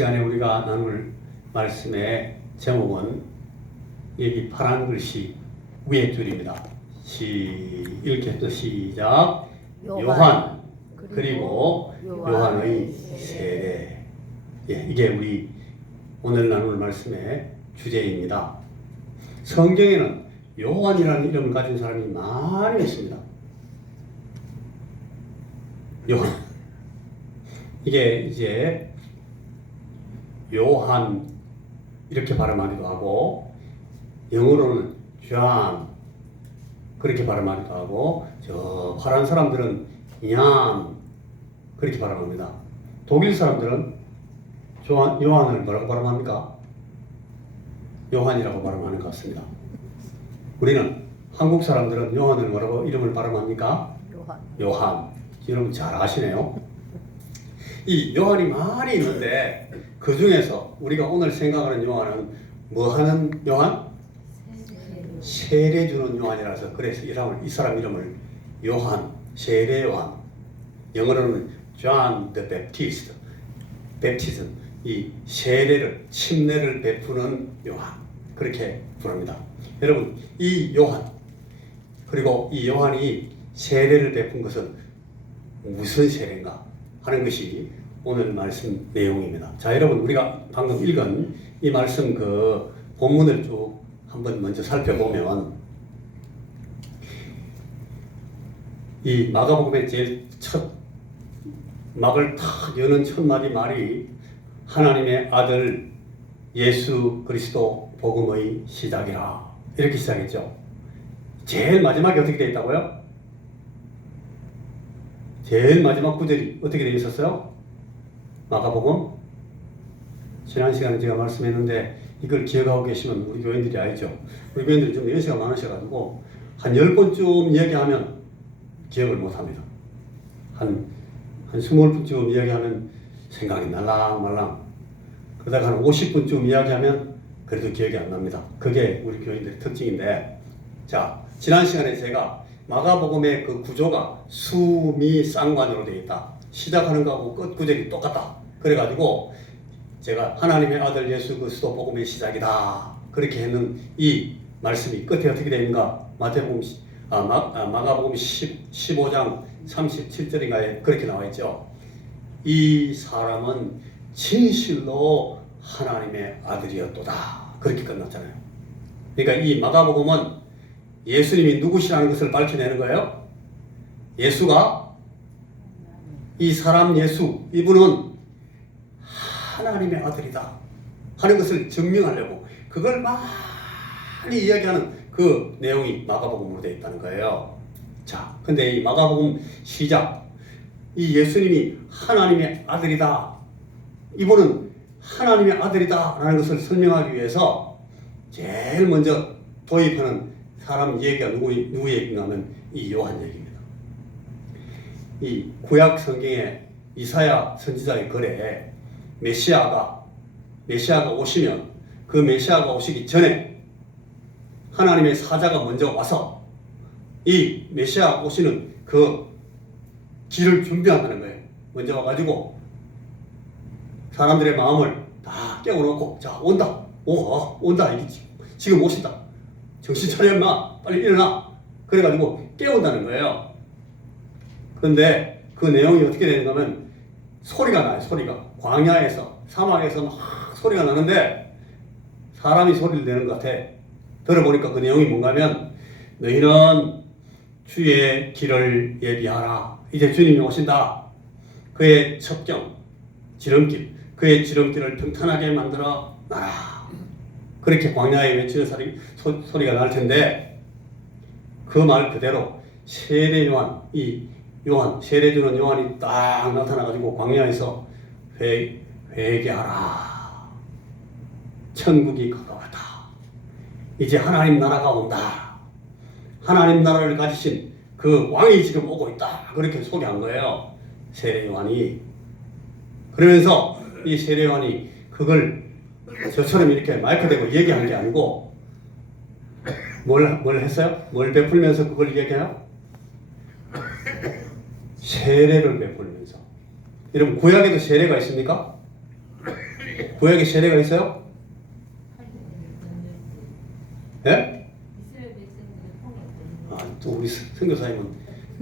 시간에 우리가 나눌 말씀의 제목은 여기 파란 글씨 위에 줄입니다. 읽겠습니다. 시작. 요한 그리고 요한의 세례. 이게 우리 오늘 나눌 말씀의 주제입니다. 성경에는 요한이라는 이름을 가진 사람이 많이 있습니다. 요한. 이게 이제 요한 이렇게 발음하기도 하고 영어로는 존 그렇게 발음하기도 하고 저 파란 사람들은 얀 그렇게 발음합니다. 독일 사람들은 요한을 뭐라고 발음합니까? 요한이라고 발음하는 것 같습니다. 우리는 한국 사람들은 요한을 뭐라고 이름을 발음합니까? 요한. 여러분 잘 아시네요. 이 요한이 많이 있는데 그 중에서 우리가 오늘 생각하는 요한은 뭐 하는 요한? 세례 주는 요한이라서 그래서 이 사람 이름을 요한, 세례 요한. 영어로는 John the Baptist. Baptism. 이 세례를, 침례를 베푸는 요한. 그렇게 부릅니다. 여러분, 이 요한, 그리고 이 요한이 세례를 베푼 것은 무슨 세례인가 하는 것이 오늘 말씀 내용입니다. 자, 여러분, 우리가 방금 읽은 이 말씀 그 본문을 쭉 한번 먼저 살펴보면 이 마가복음의 제일 첫 막을 탁 여는 첫 마디 말이 하나님의 아들 예수 그리스도 복음의 시작이라 이렇게 시작했죠. 제일 마지막에 어떻게 되어 있다고요? 제일 마지막 구절이 어떻게 되어 있었어요? 마가복음 지난 시간에 제가 말씀했는데 이걸 기억하고 계시면 우리 교인들이 알죠. 우리 교인들이 좀 연세가 많으셔가지고 한 10번쯤 이야기하면 기억을 못합니다. 한 20번쯤 이야기하면 생각이 날랑말랑 그러다가 한 50분쯤 이야기하면 그래도 기억이 안 납니다. 그게 우리 교인들의 특징인데, 자, 지난 시간에 제가 마가복음의 그 구조가 수미 쌍관으로 되어 있다. 시작하는 거하고 끝 구절이 똑같다. 그래가지고 제가 하나님의 아들 예수 그리스도 복음의 시작이다. 그렇게 했는 이 말씀이 끝에 어떻게 되는가? 마가복음 15장 37절인가에 그렇게 나와 있죠. 이 사람은 진실로 하나님의 아들이었도다. 그렇게 끝났잖아요. 그러니까 이 마가복음은 예수님이 누구시라는 것을 밝혀내는 거예요. 예수가 이 사람 예수, 이분은 하나님의 아들이다 하는 것을 증명하려고 그걸 많이 이야기하는 그 내용이 마가복음으로 되어 있다는 거예요. 자, 근데 이 마가복음 시작, 이 예수님이 하나님의 아들이다, 이분은 하나님의 아들이다 라는 것을 설명하기 위해서 제일 먼저 도입하는 사람 얘기가 누구 얘기인가 하면 이 요한 얘기입니다. 이 구약 성경에 이사야 선지자의 글에 메시아가 오시면 그 메시아가 오시기 전에 하나님의 사자가 먼저 와서 이 메시아 오시는 그 길을 준비한다는 거예요. 먼저 와가지고 사람들의 마음을 다 깨워놓고 자 온다. 온다. 지금 오신다. 정신 차려 임마. 빨리 일어나. 그래가지고 깨운다는 거예요. 그런데 그 내용이 어떻게 되는가 하면 소리가 나요. 소리가. 광야에서 사막에서 막 소리가 나는데 사람이 소리를 내는 것 같아. 들어보니까 그 내용이 뭔가 하면 너희는 주의 길을 예비하라. 이제 주님이 오신다. 그의 첩경, 지름길, 그의 지름길을 평탄하게 만들어 놔라. 그렇게 광야에 외치는 소리가 날 텐데 그 말 그대로 세례 요한, 이 요한, 세례 주는 요한이 딱 나타나가지고 광야에서 회개하라. 천국이 가까웠다. 이제 하나님 나라가 온다. 하나님 나라를 가지신 그 왕이 지금 오고 있다. 그렇게 소개한 거예요. 세례 요한이. 그러면서 이 세례 요한이 그걸 저처럼 이렇게 마이크 대고 얘기한 게 아니고 뭘 했어요? 뭘 베풀면서 그걸 얘기해요? 세례를 베풀면서. 여러분 구약에도 세례가 있습니까? 구약에 세례가 있어요? 예? 또 우리 선교사님은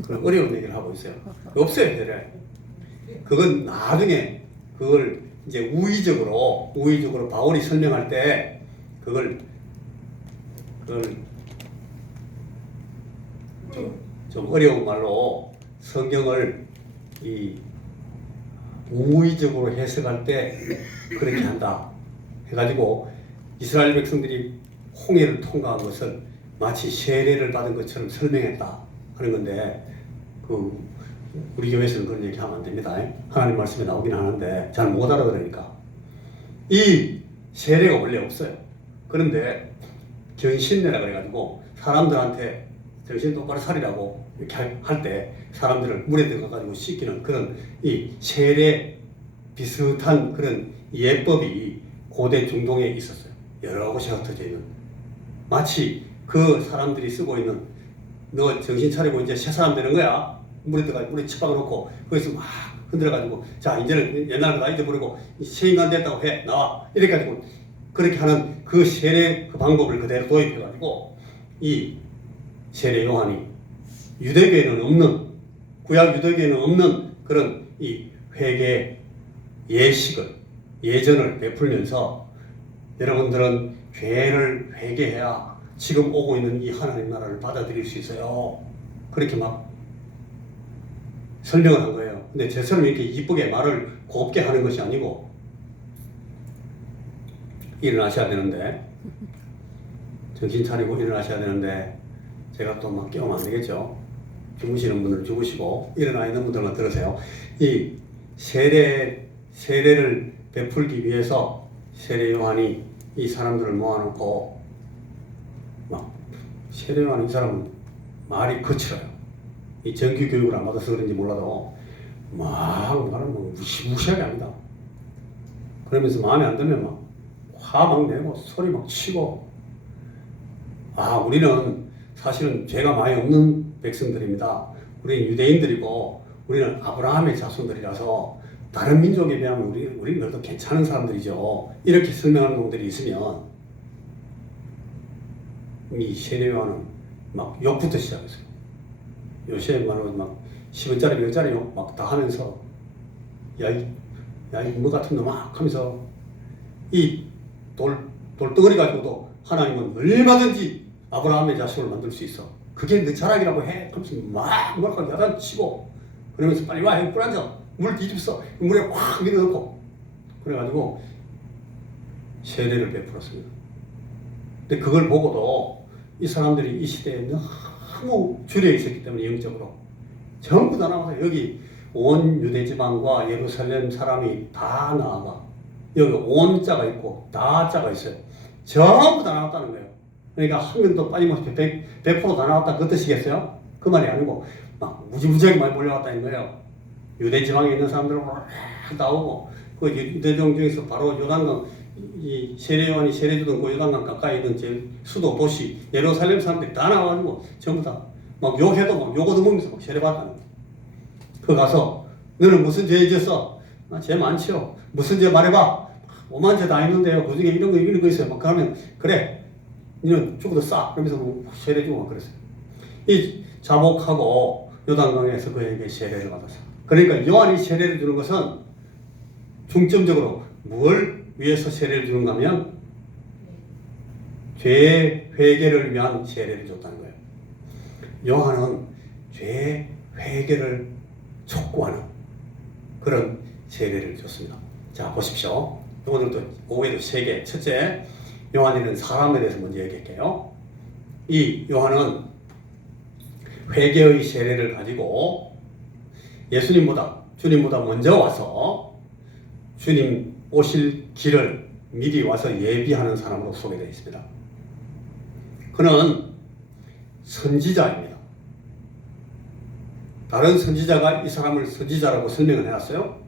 그런 어려운 얘기를 하고 있어요. 없어요, 세례. 그건 나중에 그걸 이제 우의적으로 바울이 설명할 때 그걸 좀 어려운 말로 성경을 우의적으로 해석할 때 그렇게 한다 해가지고 이스라엘 백성들이 홍해를 통과한 것을 마치 세례를 받은 것처럼 설명했다 하는 건데 우리 교회에서는 그런 얘기 하면 안 됩니다. 하나님 말씀에 나오긴 하는데 잘 못 알아들으니까. 이 세례가 원래 없어요. 그런데 견신내라 그래가지고 사람들한테 정신 똑바로 차리라고 이렇게 할 때 사람들을 물에 들어가가지고 씻기는 그런 이 세례 비슷한 그런 예법이 고대 중동에 있었어요. 여러 곳에 흩어져 있는. 마치 그 사람들이 쓰고 있는 너 정신 차리고 이제 새 사람 되는 거야. 물에 들어가 물에 치박을 놓고 거기서 막 흔들어가지고 자 이제는 옛날 거 잊어버리고 새 인간 됐다고 해 나와 이렇게 가지고 그렇게 하는 그 세례 그 방법을 그대로 도입해가지고 이 세례 요한이 유대교에는 없는 구약 유대교에는 없는 그런 이 회개 예전을 베풀면서 여러분들은 죄를 회개해야 지금 오고 있는 이 하나님 나라를 받아들일 수 있어요. 그렇게 막 설명을 한 거예요. 근데 저처럼 이렇게 이쁘게 말을 곱게 하는 것이 아니고 일어나셔야 되는데 정신 차리고 일어나셔야 되는데 제가 또 막 깨우면 안 되겠죠. 주무시는 분들은 주무시고 일어나 있는 분들만 들으세요. 이 세례를 베풀기 위해서 세례 요한이 이 사람들을 모아놓고 막 세례 요한 이 사람은 말이 거칠어요. 이 정규 교육을 안 받아서 그런지 몰라도 막 말을 무시하게 합니다. 그러면서 마음에 안 들면 막 화 막 내고 소리 막 치고 우리는 사실은 죄가 많이 없는 백성들입니다. 우리는 유대인들이고 우리는 아브라함의 자손들이라서 다른 민족에 비하면 우리는 그래도 괜찮은 사람들이죠. 이렇게 설명하는 놈들이 있으면 이 세례 요한은 막 욕부터 시작했어요. 요새 말로 막 10원짜리 100원짜리 욕 막 다 하면서 야이 뭐 같은 놈 막 하면서 이 돌덩어리 가지고도 하나님은 얼마든지 아브라함의 자손을 만들 수 있어. 그게 내 자랑이라고 해. 하면서 막 뭐랄까 야단치고 그러면서 빨리 와 여기 꿀 앉아. 물 뒤집어 물에 확 밀어넣고 그래가지고 세례를 베풀었습니다. 근데 그걸 보고도 이 사람들이 이 시대에 너무 줄여 있었기 때문에 영적으로 전부 다 나와서 여기 온 유대지방과 예루살렘 사람이 다 나와봐. 여기 온 자가 있고 다 자가 있어요. 전부 다 나왔다는 거예요. 그러니까 한 명도 빠짐없이 100%다 나왔다 그 뜻이겠어요? 그 말이 아니고 막 무지무지하게 많이 몰려왔다는 거예요. 유대지방에 있는 사람들은 막 나오고 그 유대종 중에서 바로 요단강 이 세례 요한이 세례 주던 그 요단강 가까이 있는 제일 수도 도시 예루살렘 사람들이 다 나와가지고 전부 다 막 욕해도 막 욕 얻어먹으면서 막 세례 받았다는 거예요. 그 가서 너는 무슨 죄 지었어? 죄 많지요. 무슨 죄 말해봐. 5만 죄 다 있는데요. 그 중에 이런 거 있어요. 막 그러면 그래. 너는 죽어도 싸. 그러면서 뭐 세례 주고 막 그랬어요. 이 자복하고 요단강에서 그에게 세례를 받았어요. 그러니까 요한이 세례를 주는 것은 중점적으로 뭘 위해서 세례를 주는가 하면 죄 회개를 위한 세례를 줬다는 거예요. 요한은 죄 회개를 촉구하는 그런 세례를 줬습니다. 자 보십시오. 오늘도 오후에도 3개. 첫째, 요한이라는 사람에 대해서 먼저 얘기할게요. 이 요한은 회개의 세례를 가지고 주님보다 먼저 와서 주님 오실 길을 미리 와서 예비하는 사람으로 소개되어 있습니다. 그는 선지자입니다. 다른 선지자가 이 사람을 선지자라고 설명을 해놨어요.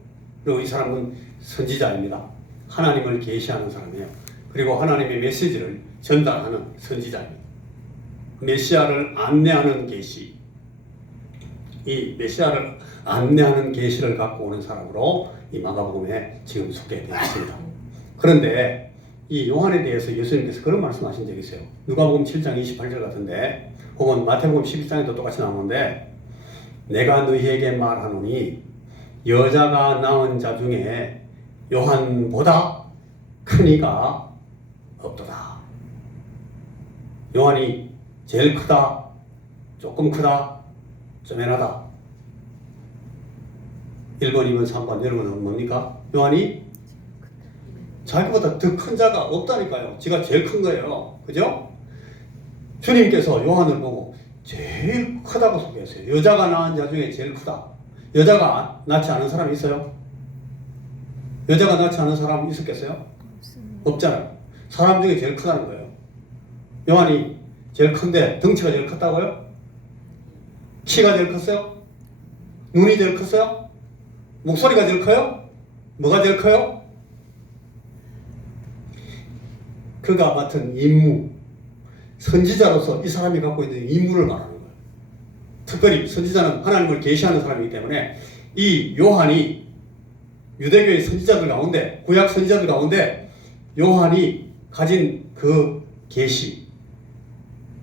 그리고 이 사람은 선지자입니다. 하나님을 계시하는 사람이에요. 그리고 하나님의 메시지를 전달하는 선지자입니다. 메시아를 안내하는 계시, 이 메시아를 안내하는 계시를 갖고 오는 사람으로 이 마가복음에 지금 소개되어 있습니다. 그런데 이 요한에 대해서 예수님께서 그런 말씀하신 적이 있어요. 누가복음 7장 28절 같은데, 혹은 마태복음 11장에도 똑같이 나오는데, 내가 너희에게 말하노니 여자가 낳은 자 중에 요한보다 큰 이가 없도다. 요한이 제일 크다, 조금 크다, 쪼매나다. 1번, 2번, 3번, 여러분은 뭡니까? 요한이 자기보다 더 큰 자가 없다니까요. 지가 제일 큰 거예요. 그죠? 주님께서 요한을 보고 제일 크다고 소개했어요. 여자가 낳은 자 중에 제일 크다. 여자가 낳지 않은 사람이 있어요? 여자가 낳지 않은 사람 있었겠어요? 없잖아요. 사람 중에 제일 크다는 거예요. 요한이 제일 큰데 덩치가 제일 컸다고요? 키가 제일 컸어요? 눈이 제일 컸어요? 목소리가 제일 커요? 뭐가 제일 커요? 그가 맡은 임무, 선지자로서 이 사람이 갖고 있는 임무를 말하는 거예요. 특별히 선지자는 하나님을 계시하는 사람이기 때문에 이 요한이 유대교의 선지자들 가운데, 구약 선지자들 가운데 요한이 가진 그 계시,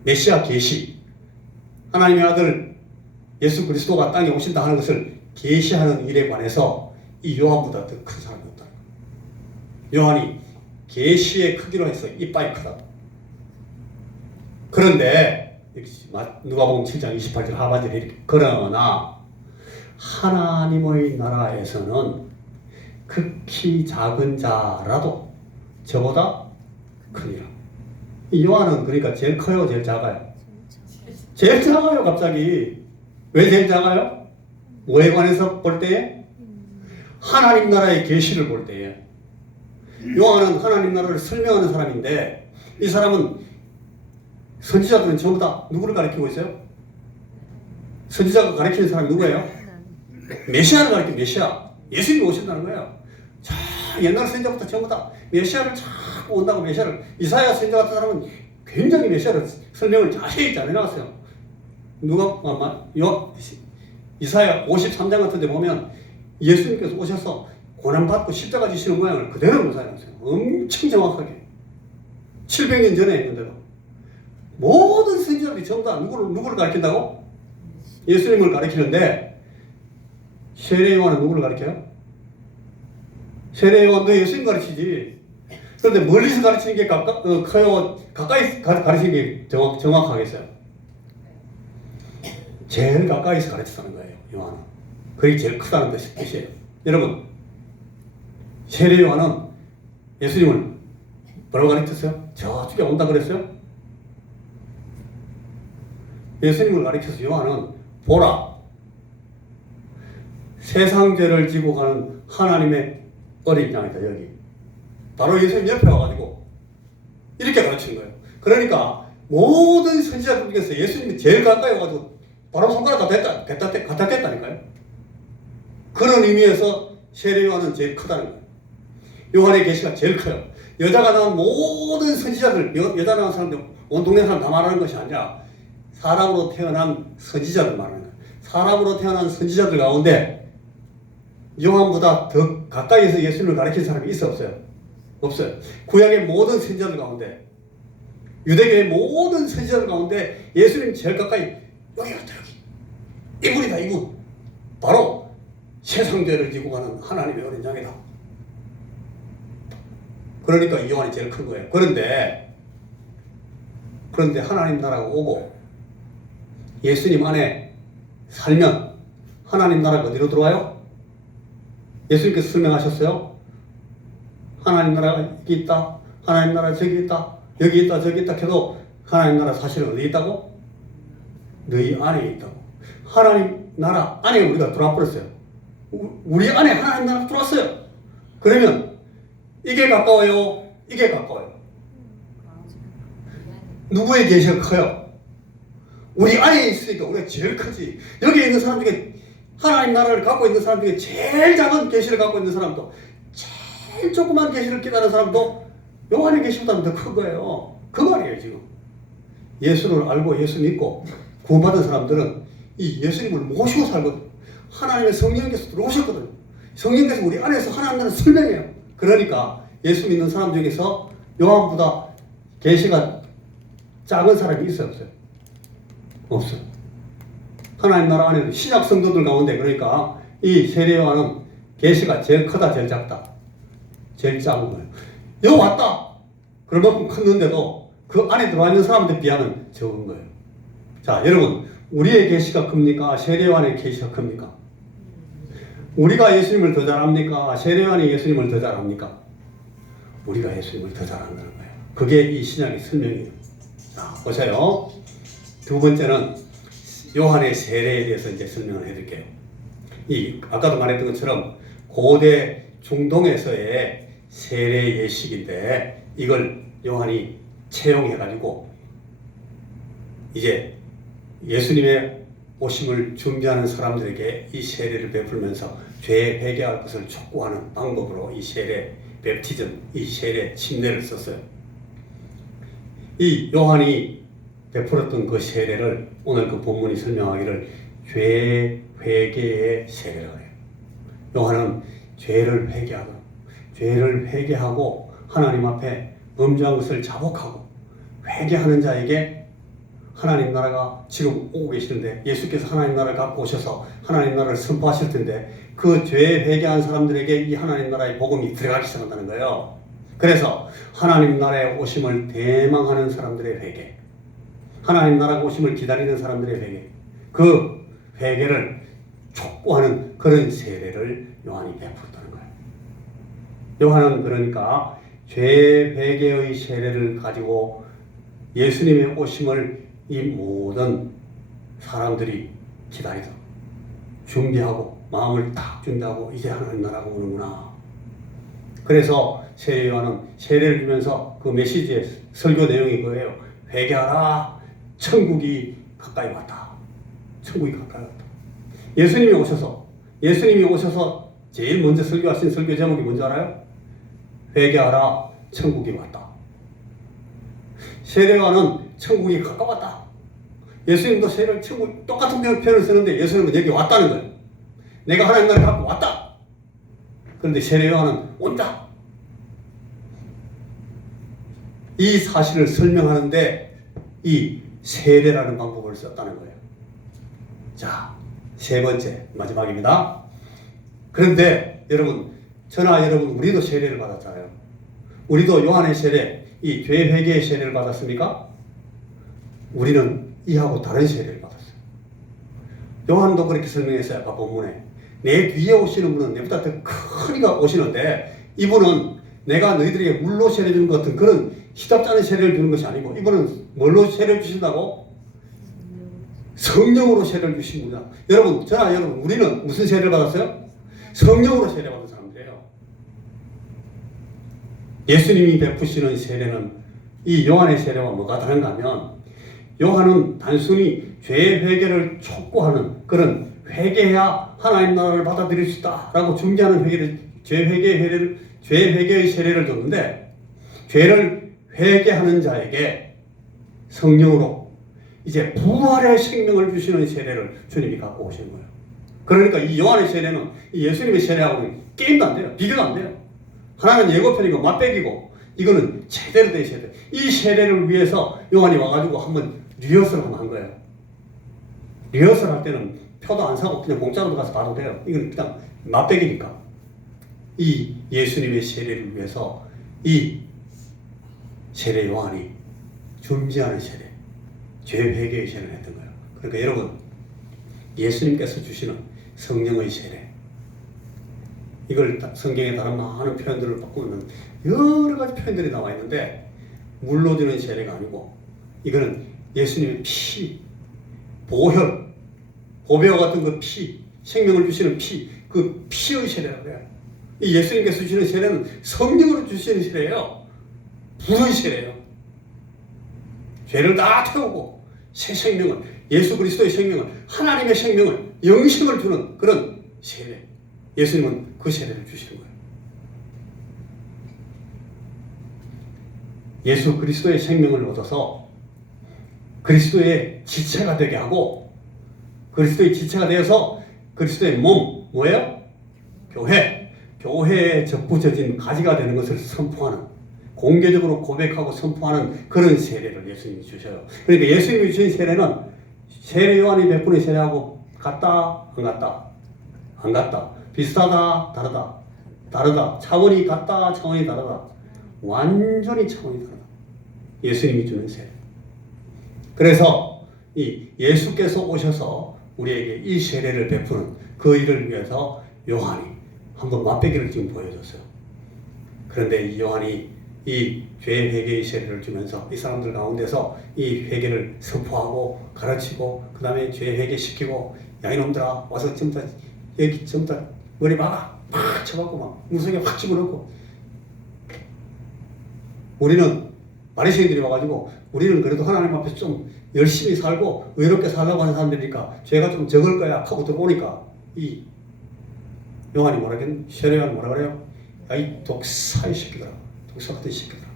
메시아 계시, 하나님의 아들 예수 그리스도가 땅에 오신다 하는 것을 계시하는 일에 관해서 이 요한보다 더 큰 사람이 없다. 요한이 계시의 크기로 해서 이빨이 크다. 그런데 누가복음 7장 28절 하반절에 이렇게, 그러나 하나님의 나라에서는 극히 작은 자라도 저보다 크니라. 이 요한은 그러니까 제일 커요, 제일 작아요? 제일 작아요. 갑자기 왜 제일 작아요? 뭐에 관해서 볼 때에? 하나님 나라의 계시를 볼 때에. 요한은 하나님 나라를 설명하는 사람인데, 이 사람은, 선지자들은 전부 다 누구를 가리키고 있어요? 선지자가 가리키는 사람이 누구예요? 메시아를 가리키는, 메시아. 예수님이 오신다는 거예요. 자, 옛날 선지자부터 전부 다 메시아를 자꾸 온다고, 메시아를. 이사야 선지자 같은 사람은 굉장히 메시아를 설명을 자세히 잘 해놨어요. 이사야 53장 같은 데 보면 예수님께서 오셔서 고난받고 십자가 지시는 모양을 그대로 묘사해놨어요. 엄청 정확하게. 700년 전에 했는데도. 모든 선지자들이 전부 다 누구를 가리킨다고? 예수님을 가리키는데, 세례 요한은 누구를 가리켜요? 세례 요한도 예수님 가르치지. 그런데 멀리서 가르치는 게 커요? 가까이 가르치는 게 정확하겠어요? 제일 가까이서 가르쳤다는 거예요, 요한은. 그게 제일 크다는 뜻이에요. 여러분, 세례 요한은 예수님을 뭐라고 가르쳤어요? 저쪽에 온다 그랬어요? 예수님을 가르쳐서 요한은, 보라, 세상 죄를 지고 가는 하나님의 어린 양이다, 여기. 바로 예수님 옆에 와가지고 이렇게 가르치는 거예요. 그러니까 모든 선지자들 중에서 예수님이 제일 가까이 와가지고 바로 손가락 갖다 댔다니까요. 그런 의미에서 세례 요한은 제일 크다는 거예요. 요한의 계시가 제일 커요. 여자가 낳은 모든 선지자들, 여자 낳은 사람들, 온 동네 사람 다 말하는 것이 아니라 사람으로 태어난 선지자들 말하는 거예요. 사람으로 태어난 선지자들 가운데 요한보다 더 가까이에서 예수님을 가르친 사람이 있어 없어요? 없어요. 구약의 모든 선지자들 가운데, 유대교의 모든 선지자들 가운데 예수님 제일 가까이, 여기 왔다, 여기. 이분이다, 이분. 바로 세상 죄를 지고 가는 하나님의 어린 양이다. 그러니까 이 요한이 제일 큰 거예요. 그런데 하나님 나라가 오고 예수님 안에 살면 하나님 나라가 어디로 들어와요? 예수님께서 설명하셨어요. 하나님 나라가 여기 있다, 하나님 나라 저기 있다, 여기 있다, 저기 있다 해도 하나님 나라 사실은 어디 있다고? 너희 안에 있다고. 하나님 나라 안에 우리가 들어와 버렸어요. 우리 안에 하나님 나라가 들어왔어요. 그러면 이게 가까워요, 이게 가까워요. 누구의 계시가 커요? 우리 안에 있으니까 우리가 제일 크지. 여기 있는 사람 중에, 하나님 나라를 갖고 있는 사람 중에 제일 작은 계시를 갖고 있는 사람도, 제일 조그만 계시를 깨달은 사람도 요한의 계시보다는 더 큰 거예요. 그 말이에요, 지금. 예수를 알고 예수 믿고 구원받은 사람들은 이 예수님을 모시고 살거든. 하나님의 성령께서 들어오셨거든. 성령께서 우리 안에서 하나님 나라를 설명해요. 그러니까 예수 믿는 사람 중에서 요한보다 계시가 작은 사람이 있어요, 없어요? 없어요. 하나님 나라 안에는 신약 성도들 가운데, 그러니까 이 세례 요한은 계시가 제일 크다, 제일 작다, 제일 작은 거예요. 여 왔다. 그만큼 컸는데도 그 안에 들어와 있는 사람한테 비하면 적은 거예요. 자, 여러분, 우리의 계시가 큽니까? 세례 요한의 계시가 큽니까? 우리가 예수님을 더 잘합니까? 세례 요한이 예수님을 더 잘합니까? 우리가 예수님을 더 잘한다는 거예요. 그게 이 신약의 설명이에요. 자, 보세요. 두 번째는 요한의 세례에 대해서 이제 설명을 해드릴게요. 아까도 말했던 것처럼 고대 중동에서의 세례 예식인데 이걸 요한이 채용해가지고 이제 예수님의 오심을 준비하는 사람들에게 이 세례를 베풀면서 죄 회개할 것을 촉구하는 방법으로 이 세례 베프티즘, 이 세례 침례를 썼어요. 이 요한이 베풀었던 그 세례를 오늘 그 본문이 설명하기를 죄 회개의 세례라고 해요. 요한은 죄를 회개하고 하나님 앞에 범죄한 것을 자복하고 회개하는 자에게 하나님 나라가 지금 오고 계시는데, 예수께서 하나님 나라를 갖고 오셔서 하나님 나라를 선포하실 텐데 그 죄 회개한 사람들에게 이 하나님 나라의 복음이 들어가기 시작한다는 거예요. 그래서 하나님 나라의 오심을 대망하는 사람들의 회개, 하나님 나라가 오심을 기다리는 사람들의 회개, 그 회개를 촉구하는 그런 세례를 요한이 베풀었다는 거예요. 요한은 그러니까 죄 회개의 세례를 가지고 예수님의 오심을 이 모든 사람들이 기다리다 준비하고 마음을 딱 준비하고 이제 하나님 나라가 오는구나. 그래서 세례 요한은 세례를 주면서 그 메시지의 설교 내용이 그거예요. 회개하라. 천국이 가까이 왔다. 천국이 가까이 왔다. 예수님이 오셔서 제일 먼저 설교하신 설교 제목이 뭔지 알아요? 회개하라. 천국이 왔다. 세례 요한은 천국이 가까웠다. 예수님도 세례를 천국 똑같은 표현을 쓰는데 예수님은 여기 왔다는 거예요. 내가 하나님 나라를 갖고 왔다. 그런데 세례 요한은 온다. 이 사실을 설명하는데 이 세례라는 방법을 썼다는 거예요. 자, 세 번째 마지막입니다. 그런데 여러분, 저나 여러분 우리도 세례를 받았잖아요. 우리도 요한의 세례, 이 죄 회개의 세례를 받았습니까? 우리는 이하고 다른 세례를 받았어요. 요한도 그렇게 설명했어요. 아까 본문에. 내 뒤에 오시는 분은 내보다 더 큰 이가 오시는데 이분은 내가 너희들에게 물로 세례 주는 것 같은 그런 시답지 않은 세례를 주는 것이 아니고 이분은 뭘로 세례를 주신다고? 성령으로 세례를 주십니다. 여러분, 저나 여러분, 우리는 무슨 세례를 받았어요? 성령으로 세례받은 사람들이에요. 예수님이 베푸시는 세례는 이 요한의 세례와 뭐가 다른가 하면, 요한은 단순히 죄 회개를 촉구하는 그런 회개해야 하나님 나라를 받아들일 수 있다라고 준비하는 죄 회개의 세례를 줬는데, 죄를 회개하는 자에게 성령으로 이제 부활의 생명을 주시는 세례를 주님이 갖고 오신 거예요. 그러니까 이 요한의 세례는 이 예수님의 세례하고는 게임도 안 돼요. 비교도 안 돼요. 하나는 예고편이고 맛배기고 이거는 제대로 된 세례. 이 세례를 위해서 요한이 와가지고 한번 리허설을 한번 한 거예요. 리허설 할 때는 표도 안 사고 그냥 공짜로 가서 봐도 돼요. 이건 그냥 맛배기니까. 이 예수님의 세례를 위해서 이 세례 요한이 준비하는 세례, 죄 회개의 세례를 했던 거예요. 그러니까 여러분, 예수님께서 주시는 성령의 세례, 이걸 성경에 다른 많은 표현들을 바꾸면 여러 가지 표현들이 나와 있는데, 물로 주는 세례가 아니고 이거는 예수님의 피, 보혈, 보배와 같은 그 피, 생명을 주시는 피, 그 피의 세례라고 해요. 이 예수님께서 주시는 세례는 성령으로 주시는 세례예요. 불의 세례예요. 죄를 다 태우고 새 생명을, 예수 그리스도의 생명을, 하나님의 생명을, 영생을 주는 그런 세례. 예수님은 그 세례를 주시는 거예요. 예수 그리스도의 생명을 얻어서 그리스도의 지체가 되게 하고, 그리스도의 지체가 되어서 그리스도의 몸, 뭐예요? 교회. 교회에 교회에 접붙여진 가지가 되는 것을 선포하는, 공개적으로 고백하고 선포하는 그런 세례를 예수님이 주셔요. 그러니까 예수님이 주신 세례는 세례 요한이 베푸는 세례하고 같다, 안 같다? 안 같다. 비슷하다, 다르다. 다르다. 차원이 같다, 차원이 다르다. 완전히 차원이 다르다. 예수님이 주는 세례. 그래서 이 예수께서 오셔서 우리에게 이 세례를 베푸는 그 일을 위해서 요한이 한번 맛배기를 지금 보여줬어요. 그런데 이 요한이 이 죄 회개의 세례를 주면서 이 사람들 가운데서 이 회개를 선포하고 가르치고 그 다음에 죄 회개시키고, 야 이놈들아 와서 전부 다 여기 전부 다 머리 막아 팍 쳐갖고 막 무속에 확 집어넣고, 우리는 바리새인들이 와가지고 우리는 그래도 하나님 앞에서 좀 열심히 살고 의롭게 살려고 하는 사람들이니까 죄가 좀 적을 거야 하고 들어오니까 이 요한이 뭐라 그랬냐? 세례요한 뭐라 그래요? 야 이 독사의 새끼들아, 독사 같은 새끼들아.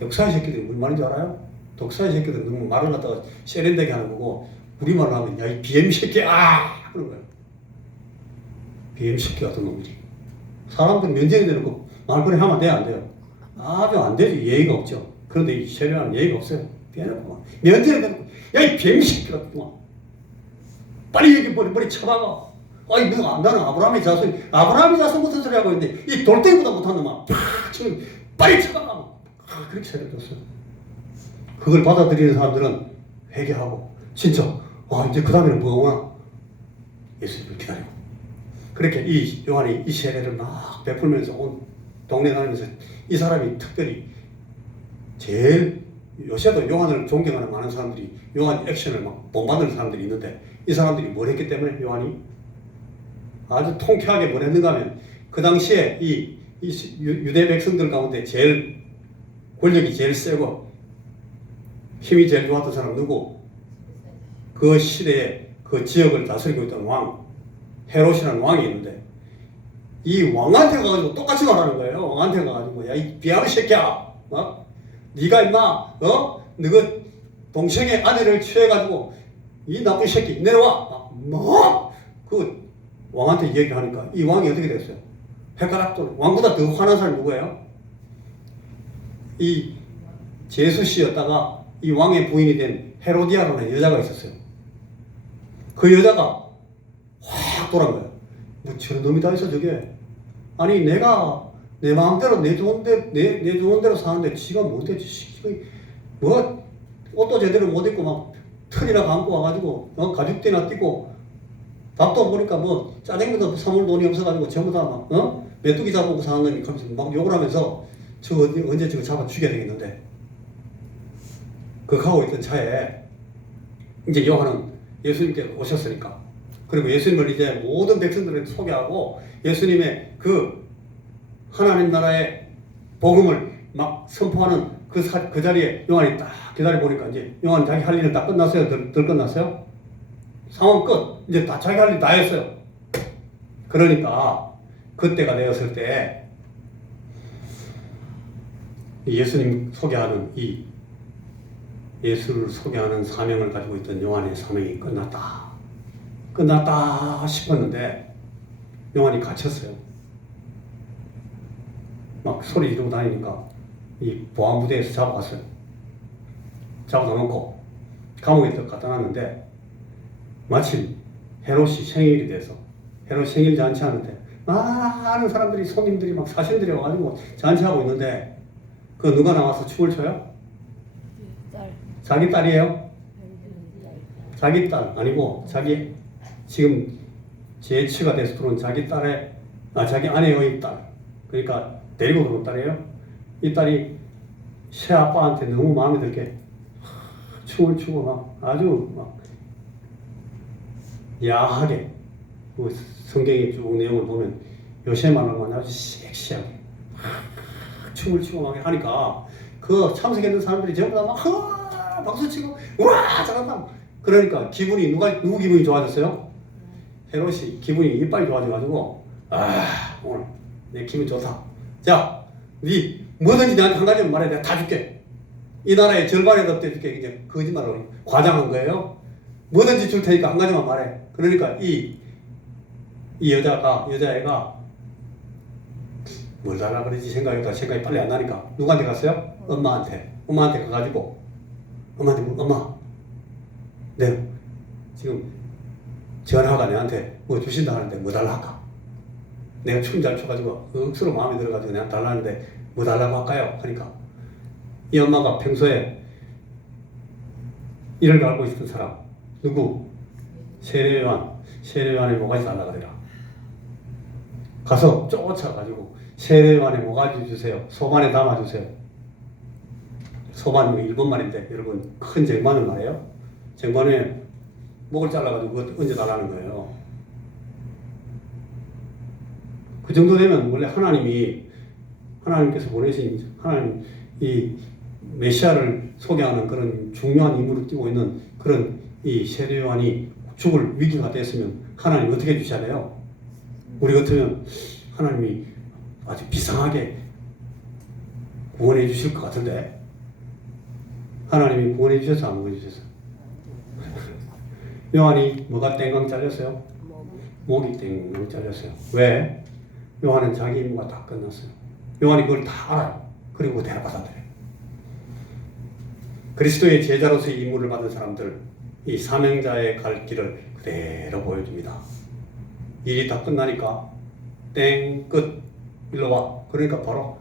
독사의 새끼들이 무슨 말인지 알아요? 독사의 새끼들은 너무 말을 갖다가 세련되게 하는 거고, 우리말로 하면 야 이 비엠 새끼야 그런 거예요. 비엠 새끼 같은 놈들이. 사람들 면전에 대놓고 말거리 하면 돼요, 안 돼요? 아주 안 되지. 예의가 없죠. 그런데 이 세례요한은 예의가 없어요. 대놓고 막 면전에 대놓고 야 이 비엠 새끼 같은 놈, 빨리 여기 머리 쳐박아. 아니 나는 아브라함의 자손, 아브라함의 자손 무슨 소리 하고 있는데 이 돌덩이보다 못한 놈아 팍 치면 빨리 쳐박아. 그렇게 세례줬어요. 그걸 받아들이는 사람들은 회개하고 진짜 이제 그 다음에는 뭐가 오나? 예수님을 기다리고. 그렇게 이 요한이 이 세례를 막 베풀면서 온 동네 다니면서 이 사람이 특별히 제일, 요새도 요한을 존경하는 많은 사람들이 요한 액션을 막 본받는 사람들이 있는데, 이 사람들이 뭘 했기 때문에 요한이 아주 통쾌하게 뭘 했는가 하면, 그 당시에 이 유대 백성들 가운데 제일 권력이 제일 세고 힘이 제일 좋았던 사람 누구? 그 시대에 그 지역을 다스리고 있던 왕, 헤롯이라는 왕이 있는데, 이 왕한테 가가지고 똑같이 말하는 거예요. 왕한테 가가지고 야 이 비아르 새끼야, 네가 임마 너가 동생의 아내를 취해가지고 이 나쁜 새끼 내려와. 그 왕한테 얘기를 하니까 이 왕이 어떻게 됐어요? 헷갈락도. 왕보다 더 화난 사람이 누구예요? 이 제수씨였다가 이 왕의 부인이 된 헤로디아라는 여자가 있었어요. 그 여자가 확 돌아간 거예요. 뭐 저런 놈이 다 있어 저게. 아니 내가 내 마음대로 내 좋은 대로 사는데 지가 뭔데 뭐 옷도 제대로 못 입고 막 털이나 감고 와가지고 가죽띠나 띠고, 밥도 보니까 뭐 짜장면도 사물 돈이 없어가지고 전부 다 막 메뚜기 잡아먹고 사는 놈이 막 욕을 하면서 저 언제 저거 잡아 죽여야 되겠는데, 그 가고 있던 차에 이제 요한은 예수님께 오셨으니까, 그리고 예수님을 이제 모든 백성들에게 소개하고 예수님의 그 하나님 나라의 복음을 막 선포하는 그 자리에 요한이 딱 기다려 보니까, 이제 요한 자기 할 일은 다 끝났어요? 덜 끝났어요? 상황 끝. 이제 다 자기 할 일 다 했어요. 그러니까 그때가 되었을 때 예수님 소개하는 이 예수를 소개하는 사명을 가지고 있던 요한의 사명이 끝났다 싶었는데 요한이 갇혔어요. 막 소리 지르고 다니니까 이 보안부대에서 잡아갔어요. 잡아다 놓고 감옥에 갖다 놨는데, 마침 헤롯이 생일이 돼서, 헤롯 생일 잔치하는데 많은 사람들이, 손님들이 막 사신들이 와가지고 잔치하고 있는데, 그 누가 나와서 춤을 춰요? 자기 딸이에요? 자기 딸 아니고 자기 지금 재치가 돼서 들어온 자기 딸의 자기 아내의 딸, 그러니까 데리고 들어온 딸이에요. 이 딸이 새 아빠한테 너무 마음에 들게 춤을 추고 막 아주 막 야하게, 그 성경의 쭉 내용을 보면 요새만 하면 아주 섹시하게 춤을 추고 막 하니까 그 참석했는 사람들이 전부 다 막 박수치고 우와 잘한다. 그러니까 기분이 누구 기분이 좋아졌어요? 헤롯이 기분이 이빨이 좋아져가지고 오늘 내 기분 좋다. 자, 네 뭐든지 나한테 한 가지만 말해. 내가 다 줄게. 이 나라의 절반에도 줄게. 이제 거짓말을 과장한 거예요. 뭐든지 줄 테니까 한 가지만 말해. 그러니까 이 여자애가 뭘 달라 그러지 생각이 빨리 안 나니까 누구한테 갔어요? 엄마한테 가가지고 엄마한테 엄마 네 지금 전화가 내한테 뭐 주신다 하는데 뭐 달라 할까? 내가 춤 잘 춰가지고 억수로 마음에 들어가지고 내가 달라는데 뭐 달라고 할까요? 하니까 이 엄마가 평소에 이를 알고 있었던 사람 누구? 세례요한의 모가지 달라 그래라. 가서 쫓아가지고 세례요한의 모가지 주세요. 소반에 담아주세요. 소반은 일본말인데 여러분 큰 쟁반을 말해요. 쟁반에 목을 잘라가지고 그것 얹어달라는 거예요. 그 정도 되면 원래 하나님께서 보내신 하나님 이 메시아를 소개하는 그런 중요한 임무를 띠고 있는 그런 이 세례요한이 죽을 위기가 됐으면 하나님 어떻게 해주셔야 돼요? 우리 같으면 하나님이 아주 비상하게 구원해 주실 것 같은데 하나님이 구원해 주셔서 안 구원해 주셔서 요한이 뭐가 땡강 잘렸어요? 목이 땡강 잘렸어요. 왜? 요한은 자기 임무가 다 끝났어요. 요한이 그걸 다 알아요. 그리고 대답받아들여요. 그리스도의 제자로서의 임무를 받은 사람들 이 사명자의 갈 길을 그대로 보여줍니다. 일이 다 끝나니까 땡 끝 일로 와. 그러니까 바로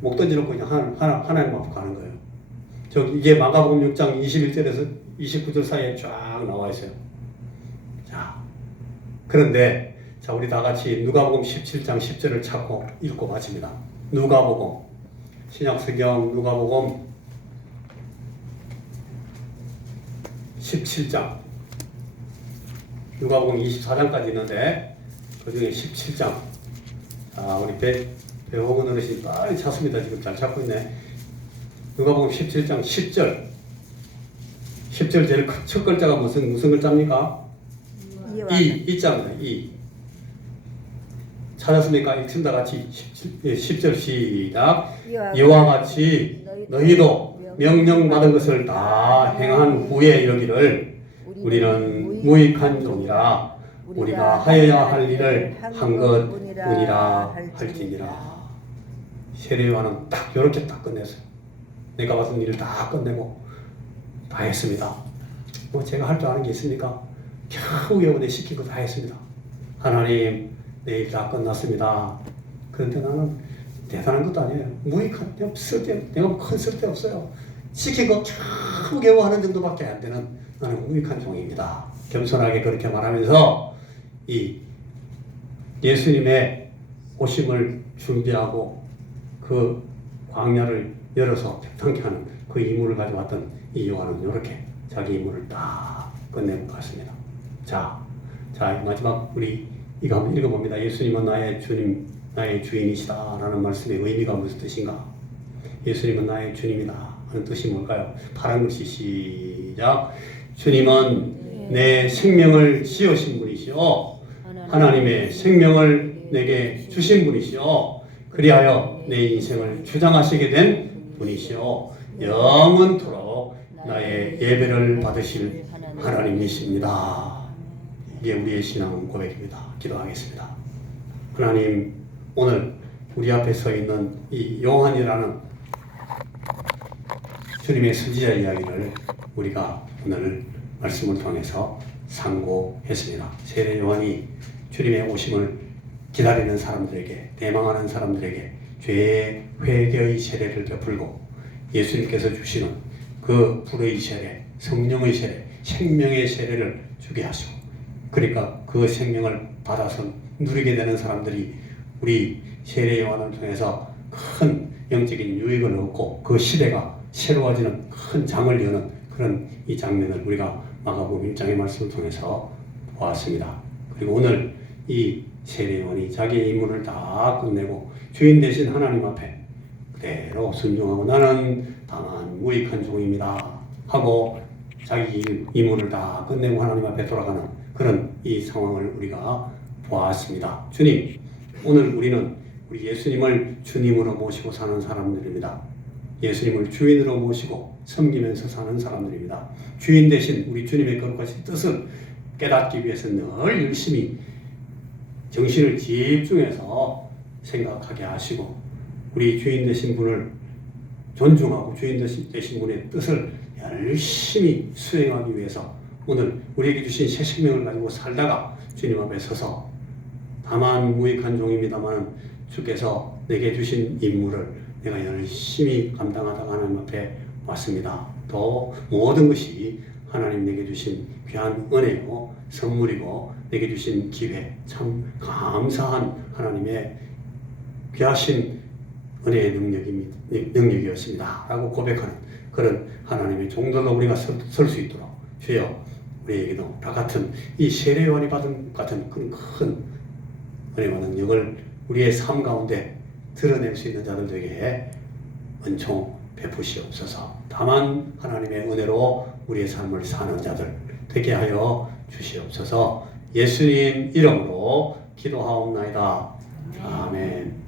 목 던지놓고 그냥 하나님 앞으로 가는 거예요. 이게 마가복음 6장 21절에서 29절 사이에 쫙 나와 있어요. 자, 그런데 자 우리 다 같이 누가복음 17장 10절을 찾고 읽고 마칩니다. 누가복음 신약성경 누가복음 17장 누가복음 24장까지 있는데 그 중에 17장 우리 배홍은 어르신 빨리 찾습니다. 지금 잘 찾고 있네. 누가복음 17장 10절 10절 제일 첫 글자가 무슨 글자입니까? 이자입니다. 이 찾았습니까? 읽습니다. 같이 10절 시작. 이와 같이 너희도 명령받은 것을 다 행한 후에 이르기를 우리는 무익한 종이라 우리가 하여야 할 일을 한 것뿐이라 할지니라. 세례요한은 딱 이렇게 딱 끝냈어요. 내가 받은 일을 다 끝내고 다 했습니다. 뭐 제가 할 줄 아는 게 있습니까? 겨우 내 시킨 거 다 했습니다. 하나님 내 일 다 끝났습니다. 그런데 나는 대단한 것도 아니에요. 무익한 내가 큰 쓸데없어요. 시킨 거 겨우 하는 정도밖에 안 되는 나는 무익한 종입니다. 겸손하게 그렇게 말하면서 이 예수님의 오심을 준비하고 그 광야를 열어서 평탄케 하는 그 임무를 가져왔던 이 요한은 이렇게 자기 임무를 딱 끝내고 갔습니다. 자 마지막 우리 이거 한번 읽어봅니다. 예수님은 나의 주님, 나의 주인이시다 라는 말씀의 의미가 무슨 뜻인가? 예수님은 나의 주님이다 하는 뜻이 뭘까요? 파란 글씨 시작. 주님은 내 생명을 지으신 분이시오. 하나님의 생명을 내게 주신 분이시오. 그리하여 내 인생을 주장하시게 된 분이시오. 영원토록 나의 예배를 받으실 하나님이십니다. 이게 우리의 신앙 고백입니다. 기도하겠습니다. 하나님, 오늘 우리 앞에 서 있는 이 요한이라는 주님의 선지자 이야기를 우리가 오늘 말씀을 통해서 상고했습니다. 세례 요한이 주님의 오심을 기다리는 사람들에게, 대망하는 사람들에게 죄의 회개의 세례를 베풀고 예수님께서 주시는 그 불의 세례, 성령의 세례, 생명의 세례를 주게 하시고, 그러니까 그 생명을 받아서 누리게 되는 사람들이 우리 세례 요한을 통해서 큰 영적인 유익을 얻고 그 시대가 새로워지는 큰 장을 여는 그런 이 장면을 우리가 마가복음 1장의 말씀을 통해서 보았습니다. 그리고 오늘 이 세례 요한이 자기의 임무를 다 끝내고 주인 되신 하나님 앞에 그대로 순종하고 나는 다만 무익한 종입니다 하고 자기 임무를 다 끝내고 하나님 앞에 돌아가는 그런 이 상황을 우리가 보았습니다. 주님, 오늘 우리는 우리 예수님을 주님으로 모시고 사는 사람들입니다. 예수님을 주인으로 모시고 섬기면서 사는 사람들입니다. 주인 대신 우리 주님의 거룩하신 뜻을 깨닫기 위해서 늘 열심히 정신을 집중해서 생각하게 하시고 우리 주인 되신 분을 존중하고 주인 되신 분의 뜻을 열심히 수행하기 위해서 오늘 우리에게 주신 새 생명을 가지고 살다가 주님 앞에 서서 다만 무익한 종입니다만 주께서 내게 주신 임무를 내가 열심히 감당하다가 하나님 앞에 왔습니다. 또 모든 것이 하나님 내게 주신 귀한 은혜요 선물이고 내게 주신 기회 참 감사한 하나님의 귀하신 은혜의 능력이었습니다 라고 고백하는 그런 하나님의 종들로 우리가 설 수 있도록 주여 우리에게도 다 같은 이 세례요한이 받은 같은 큰 은혜와 능력을 우리의 삶 가운데 드러낼 수 있는 자들에게 은총 베푸시옵소서. 다만 하나님의 은혜로 우리의 삶을 사는 자들 되게 하여 주시옵소서. 예수님 이름으로 기도하옵나이다. 아멘.